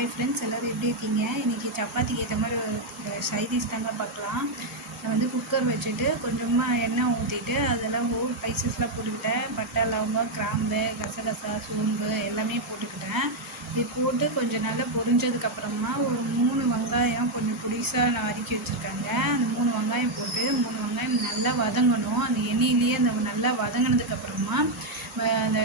Hi friends, எல்லோரும் எப்படி இருக்கீங்க? இன்றைக்கி சப்பாத்திக்கு ஏற்ற மாதிரி ஒரு சைட் டிஷ் தாங்க பார்க்கலாம். நான் வந்து குக்கர் வச்சுட்டு கொஞ்சமாக எண்ணெய் ஊற்றிட்டு அதெல்லாம் ஹோல் ஸ்பைசஸ்லாம் போட்டுக்கிட்டேன். பட்டை, லவங்கம், கிராம்பு, கசகசா, சோம்பு எல்லாமே போட்டுக்கிட்டேன். இது போட்டு கொஞ்சம் நல்லா பொரிஞ்சதுக்கப்புறமா ஒரு 3 வெங்காயம் கொஞ்சம் பொடிசாக நான் வதக்கி வச்சுருக்கேங்க. அந்த 3 வெங்காயம் போட்டு 3 வெங்காயம் நல்லா வதங்கணும். அந்த எண்ணெயிலேயே அந்த நல்லா வதங்கினதுக்கப்புறமா அந்த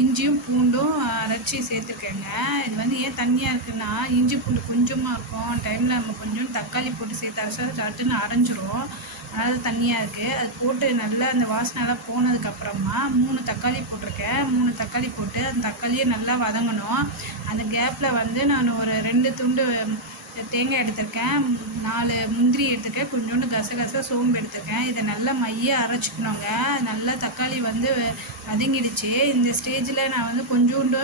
இஞ்சியும் பூண்டும் அரைச்சி சேர்த்துருக்கேங்க. இது வந்து ஏன் தண்ணியாக இருக்குன்னா, இஞ்சி பூண்டு கொஞ்சமாக இருக்கும் டைமில் நம்ம கொஞ்சம் தக்காளி போட்டு சேர்த்து அரைச்சா சட்டுன்னு அரைஞ்சிரும். அதனால் தண்ணியாக இருக்குது. அது போட்டு நல்லா அந்த வாசனைலாம் போனதுக்கப்புறமா 3 தக்காளி போட்டிருக்கேன். 3 தக்காளி போட்டு அந்த தக்காளியை நல்லா வதங்கணும். அந்த கேப்பில் வந்து நான் ஒரு 2 துண்டு தேங்காய் எடுத்திருக்கேன், 4 முந்திரி எடுத்துருக்கேன், கொஞ்சோண்டு கசகசா, சோம்பு எடுத்துருக்கேன். இதை நல்லா மையாக அரைச்சிக்கணுங்க. நல்லா தக்காளி வந்து வதங்கிடுச்சு. இந்த ஸ்டேஜில் நான் வந்து கொஞ்சோண்டு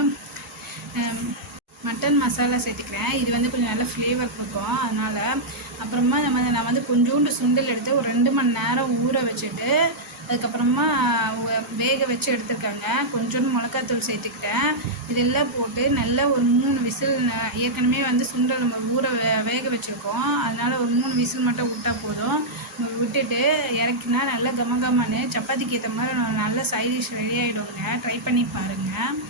மட்டன் மசாலா சேர்த்துக்கிறேன். இது வந்து கொஞ்சம் நல்ல ஃப்ளேவர் கொடுக்கும். அதனால் அப்புறமா நான் வந்து கொஞ்சோண்டு சுண்டல் எடுத்து ஒரு 2 மணி நேரம் ஊற வச்சுட்டு அதுக்கப்புறமா வேக வச்சு எடுத்துருக்காங்க. கொஞ்சோண்டு மிளகாத்தூள் சேர்த்துக்கிட்டேன். இதெல்லாம் போட்டு நல்லா ஒரு 3 விசில், ஏற்கனவே வந்து சுண்டல் நம்ம வேக வச்சுருக்கோம். அதனால் ஒரு 3 விசில் மட்டும் விட்டால் போதும். விட்டுட்டு இறக்கினா நல்லா கமகமானு சப்பாத்திக்கு ஏற்ற மாதிரி நல்ல சைட் டிஷ் ரெடி ஆகிடுங்க. ட்ரை பண்ணி பாருங்கள்.